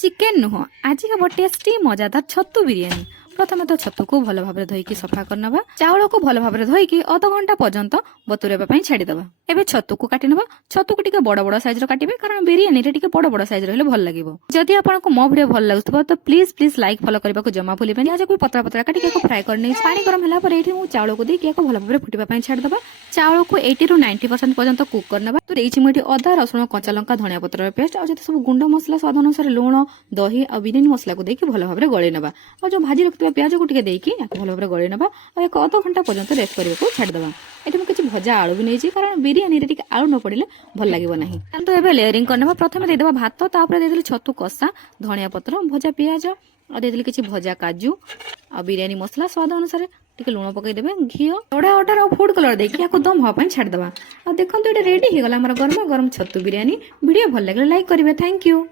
Chicken नुह आज हम टेस्टी मजादार छतु बिरियानी। प्रथम तो छतु को भल भाव धोईकी सफा करनबा। चाउल को भल भाव धोईकी अध घंटा पर्यंत बतुरेबा पई छाड़ीदबा। एबे छतु को काटी नबा। छतु को टिके बड़ बड़ साइज रो काटिबे कारण बिरियानी रे टिके बड़ बड़ साइज रहले भल लागिवो। जदि आपनको मो वीडियो भल लागुथबो तो प्लीज प्लीज लाइक फॉलो करबा को जमा भूलिबेनी। आज को पतला पतला काटी के फ्राई करनी। पानी गरम होला पर एठी मु चाउल को देकी भल भाव फुटिबा पई छाड़ दबा। चाउल को 80 ରୁ 90% पर्यंत कुक करनबा। तो एठी मुठी अदा रसुण कच्चा लंका धनिया पत्र पेस्ट आ जते सब गुंड मसला स्वाद अनुसार लूण दही आ बिरियानी मसला को देकी भल भाव गळे नबा। आ जो भाजी रखिबा प्याज को टिके देकी भल भाव गळे नबा आ एक अध घंटा पर्यंत रेस्ट करबा को छाड़ दबा। एठी मु किछि भजा आलू भी नेछि कारण बिरियानी रे टिके आलू न पडिले भल लागिवो नाही। तो एबे लेयरिंग करनबा। प्रथमे दे देबा भात तापर दे देली छतु कसा धनिया पत्र भजा प्याज आ दे देली किछि भजा काजू आ बिरियानी मसला स्वाद अनुसार टिके लूण पकई देबे घी सोडा वाटर और फूड कलर देकी याको दम हवा पई छाड़ दबा। आ देखंतु एटा रेडी हे गला हमर गरम गरम छतु बिरियानी। वीडियो भल लागले लाइक करिवे। Thank you.